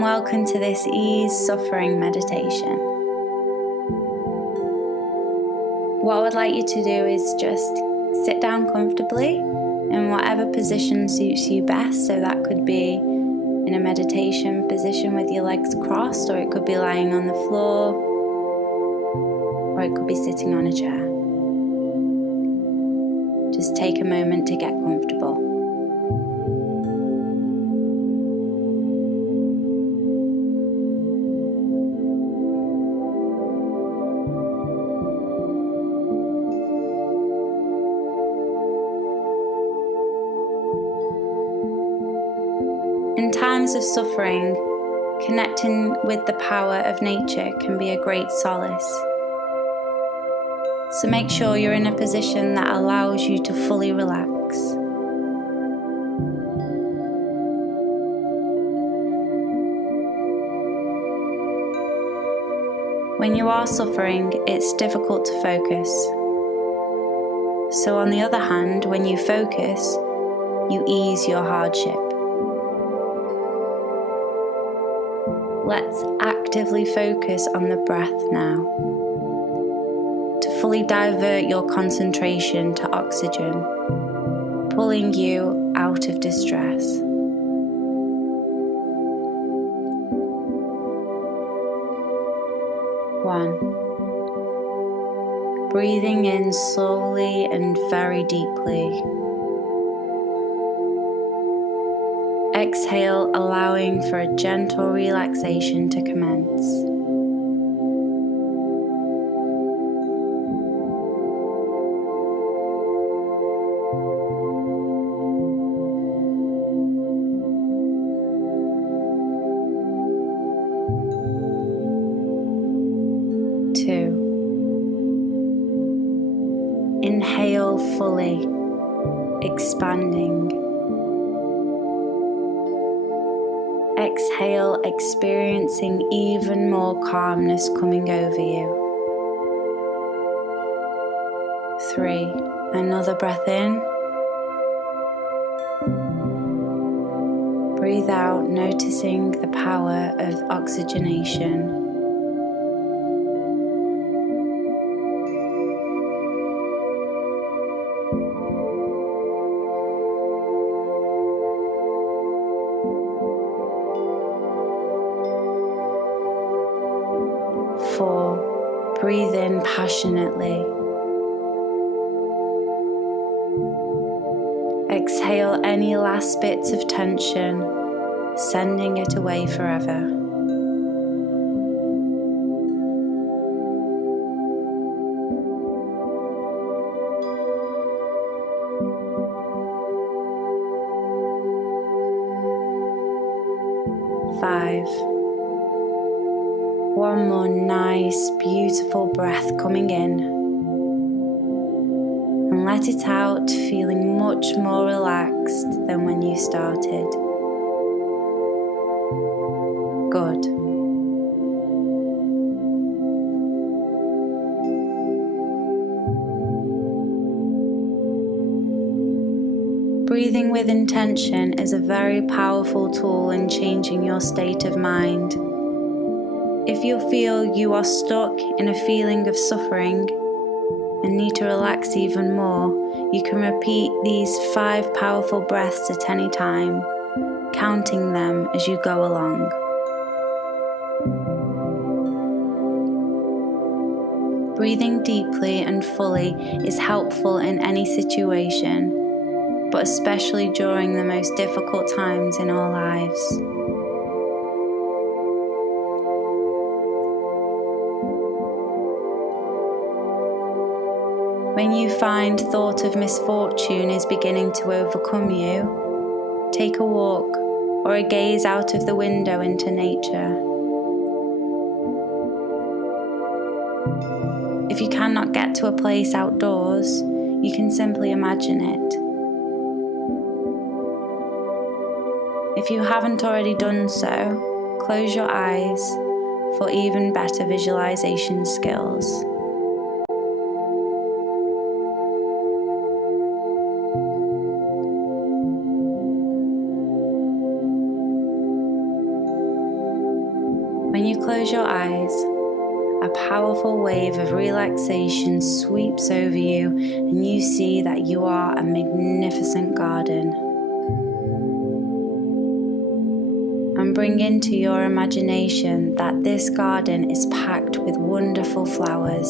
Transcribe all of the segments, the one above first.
and welcome to this Ease Suffering meditation. What I would like you to do is just sit down comfortably in whatever position suits you best. So that could be in a meditation position with your legs crossed, or it could be lying on the floor, or it could be sitting on a chair. Just take a moment to get comfortable. In times of suffering, connecting with the power of nature can be a great solace. So make sure you're in a position that allows you to fully relax. When you are suffering, it's difficult to focus. So on the other hand, when you focus, you ease your hardship. Let's actively focus on the breath now, to fully divert your concentration to oxygen, pulling you out of distress. One. Breathing in slowly and very deeply. Exhale, allowing for a gentle relaxation to commence. Two. Inhale fully, expanding. Exhale, experiencing even more calmness coming over you. 3. Another breath in. Breathe out, noticing the power of oxygenation. 4. Breathe in passionately. Exhale any last bits of tension, sending it away forever. 5. One more nice, beautiful breath coming in, and let it out, feeling much more relaxed than when you started. Good. Breathing with intention is a very powerful tool in changing your state of mind. If you feel you are stuck in a feeling of suffering and need to relax even more, you can repeat these 5 powerful breaths at any time, counting them as you go along. Breathing deeply and fully is helpful in any situation, but especially during the most difficult times in our lives. When you find thought of misfortune is beginning to overcome you, take a walk or a gaze out of the window into nature. If you cannot get to a place outdoors, you can simply imagine it. If you haven't already done so, close your eyes for even better visualization skills. powerful wave of relaxation sweeps over you, and you see that you are a magnificent garden. And bring into your imagination that this garden is packed with wonderful flowers.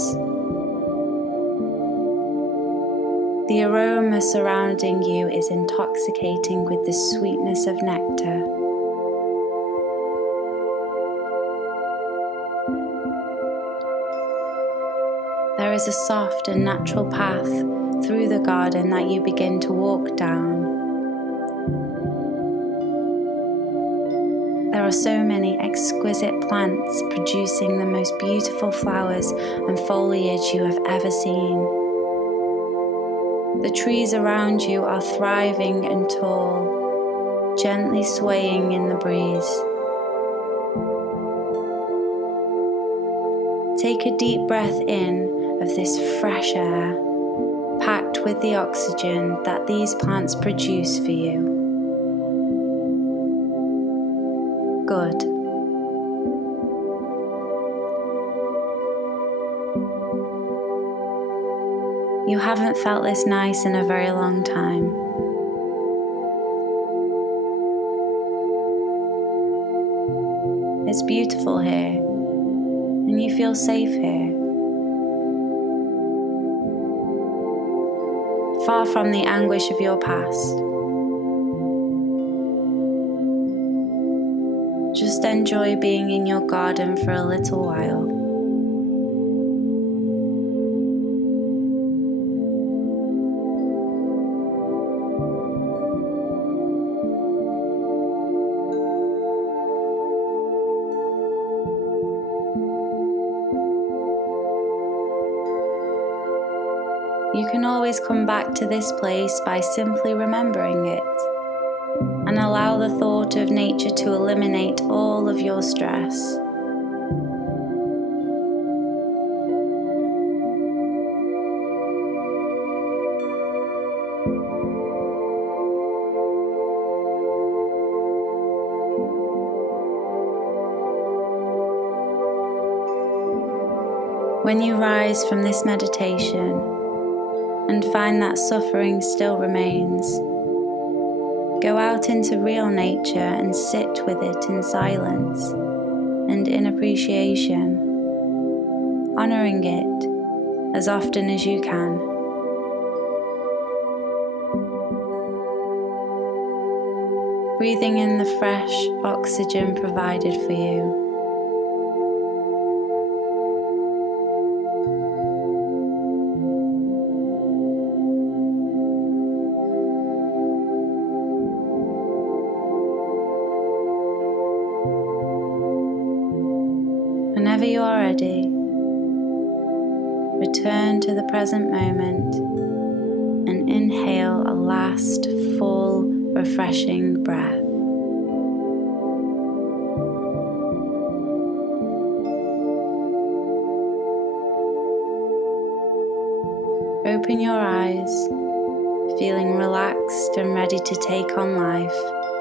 The aroma surrounding you is intoxicating with the sweetness of nectar. There is a soft and natural path through the garden that you begin to walk down. There are so many exquisite plants producing the most beautiful flowers and foliage you have ever seen. The trees around you are thriving and tall, gently swaying in the breeze. Take a deep breath in of this fresh air, packed with the oxygen that these plants produce for you. Good. You haven't felt this nice in a very long time. It's beautiful here, and you feel safe here. Far from the anguish of your past. Just enjoy being in your garden for a little while. You can always come back to this place by simply remembering it, and allow the thought of nature to eliminate all of your stress. When you rise from this meditation and find that suffering still remains, go out into real nature and sit with it in silence and in appreciation, honoring it as often as you can. Breathing in the fresh oxygen provided for you. Whenever you are ready, return to the present moment and inhale a last full, refreshing breath. Open your eyes, feeling relaxed and ready to take on life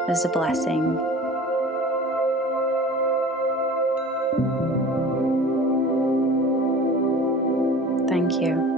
as a blessing. Thank you.